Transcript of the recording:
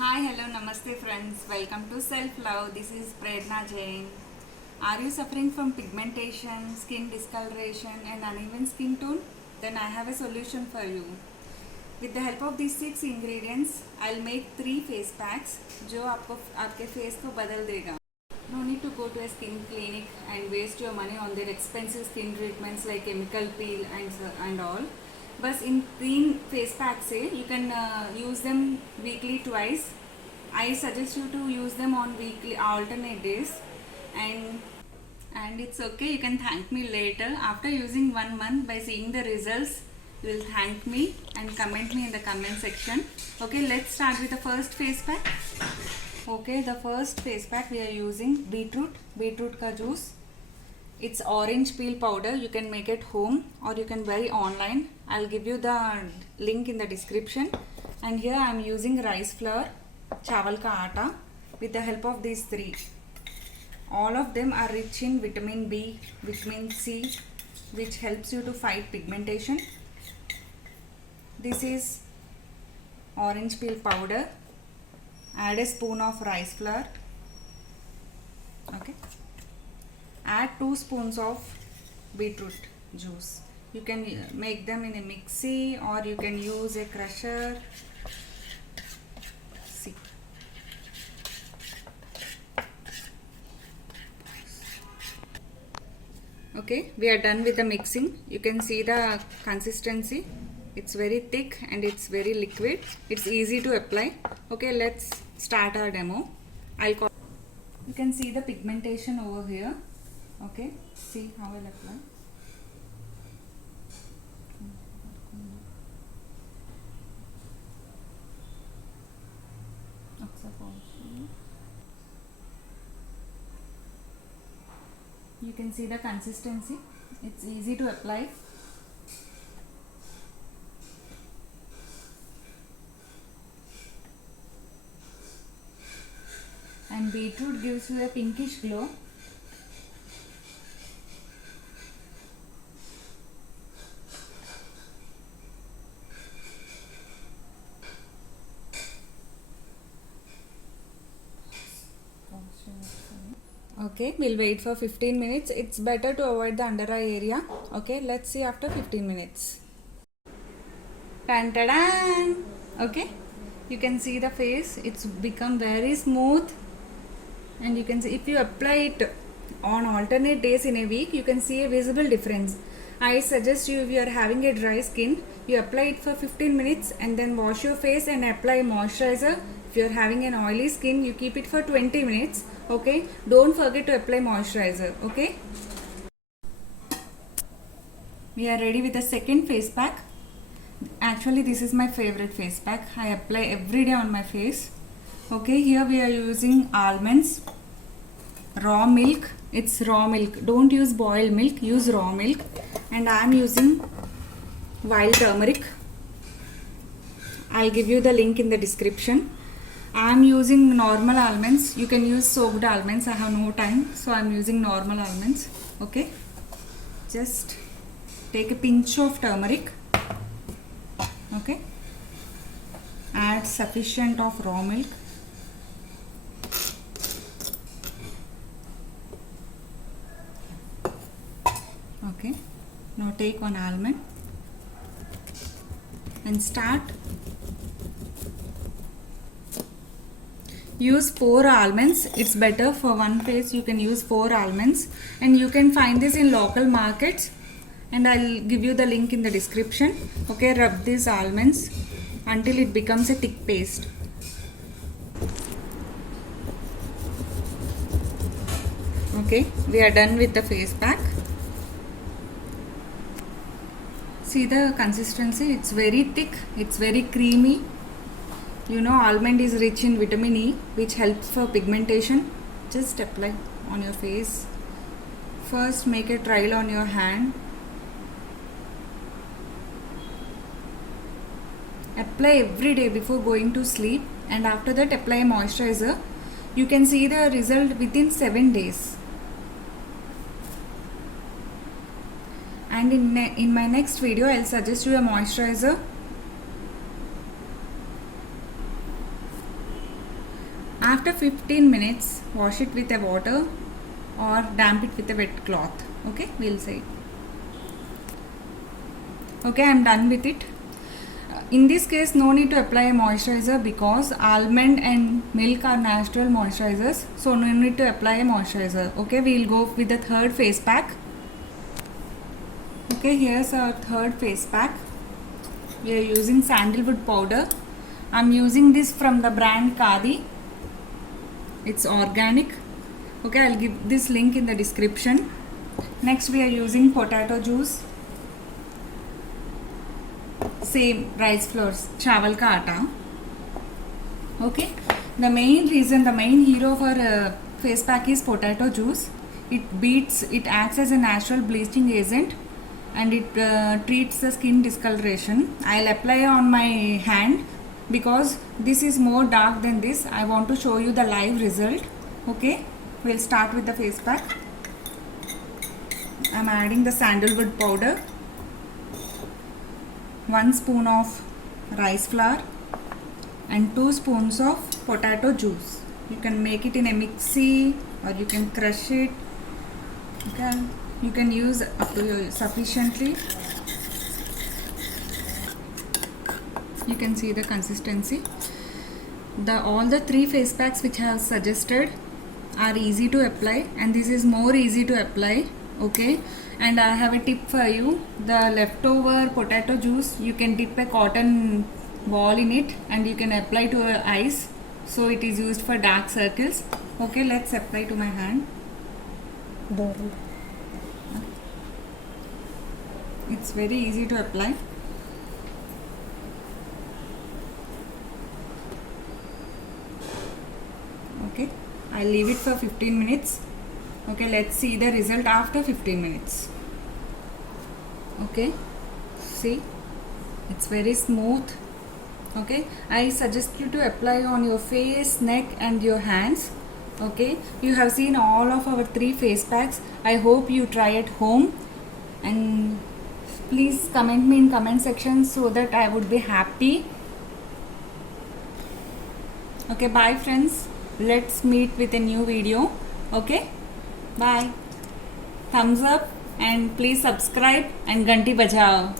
Hi, hello, namaste friends. Welcome to Self Love. This is Prerna Jain. Are you suffering from pigmentation, skin discoloration, and uneven skin tone? Then I have a solution for you. With the help of these 6 ingredients, I'll make 3 face packs जो आपके face को बदल देगा. No need to go to a skin clinic and waste your money on their expensive skin treatments like chemical peel and all. बस इन 3 face pack से you can use them weekly twice. I suggest you to use them on weekly alternate days, and it's okay, you can thank me later after using 1 month. By seeing the results, you will thank me and comment me in the comment section. Okay, let's start with the first face pack. Okay, the first face pack we are using beetroot ka juice. It's orange peel powder. You can make it home or you can buy online. I'll give you the link in the description. And here I'm using rice flour, chawal ka aata. With the help of these 3, all of them are rich in vitamin B, vitamin C, which helps you to fight pigmentation. This is orange peel powder. Add a spoon of rice flour. Okay, add 2 spoons of beetroot juice. You can make them in a mixie or you can use a crusher. See, okay, we are done with the mixing. You can see the consistency. It's very thick and it's very liquid. It's easy to apply. Okay, let's start our demo. You can see the pigmentation over here. Okay, see how I'll apply. You can see the consistency. It's easy to apply. And beetroot gives you a pinkish glow. Okay, we'll wait for 15 minutes. It's better to avoid the under eye area. Okay, let's see after 15 minutes. Tan-ta-dan! Okay, you can see the face. It's become very smooth. And you can see if you apply it on alternate days in a week, you can see a visible difference. I suggest you, if you are having a dry skin, you apply it for 15 minutes and then wash your face and apply moisturizer. If you are having an oily skin, you keep it for 20 minutes. Okay, don't forget to apply moisturizer. Okay, we are ready with the second face pack. Actually, this is my favorite face pack. I apply every day on my face. Okay, here we are using almonds, raw milk. It's raw milk. Don't use boiled milk, use raw milk. And I am using wild turmeric. I'll give you the link in the description. I am using normal almonds. You can use soaked almonds. I have no time, so I am using normal almonds. Okay, just take a pinch of turmeric. Okay, add sufficient of raw milk. Okay, now take one almond and start. Use 4 almonds. It's better for one face. You can use 4 almonds, and you can find this in local markets, and I'll give you the link in the description. Okay, rub these almonds until it becomes a thick paste. Okay, we are done with the face pack. See the consistency, it's very thick, it's very creamy. You know, almond is rich in vitamin E, which helps for pigmentation. Just apply on your face. First, make a trial on your hand. Apply every day before going to sleep, and after that apply a moisturizer. You can see the result within 7 days. And in my next video, I'll suggest you a moisturizer After 15 minutes, wash it with a water or damp it with a wet cloth. Okay, we'll say. Okay, I'm done with it. In this case, no need to apply a moisturizer because almond and milk are natural moisturizers, so no need to apply a moisturizer. Okay, we'll go with the third face pack. Okay, here's our third face pack. We are using sandalwood powder. I'm using this from the brand Khadi. It's organic. Okay, I'll give this link in the description. Next, we are using potato juice. Same rice flours, chawal ka atta. Okay, the main hero for face pack is potato juice. It acts as a natural bleaching agent and it treats the skin discoloration. I'll apply on my hand because this is more dark than this. I want to show you the live result. Okay, we'll start with the face pack. I'm adding the sandalwood powder, 1 spoon of rice flour and 2 spoons of potato juice. You can make it in a mixie or you can crush it. You can use up to your sufficiently. You can see the consistency. All the 3 face packs which I have suggested are easy to apply, and this is more easy to apply. Okay, and I have a tip for you. The leftover potato juice, you can dip a cotton ball in it and you can apply to your eyes, so it is used for dark circles. Okay, let's apply to my hand. It's very easy to apply. Okay, I'll leave it for 15 minutes. Okay, let's see the result after 15 minutes. Okay, see, it's very smooth. Okay, I suggest you to apply on your face, neck and your hands. Okay, you have seen all of our 3 face packs. I hope you try at home, and please comment me in comment section so that I would be happy. Okay, bye friends. Let's meet with a new video. Okay, bye. Thumbs up and please subscribe and Ganti bajao.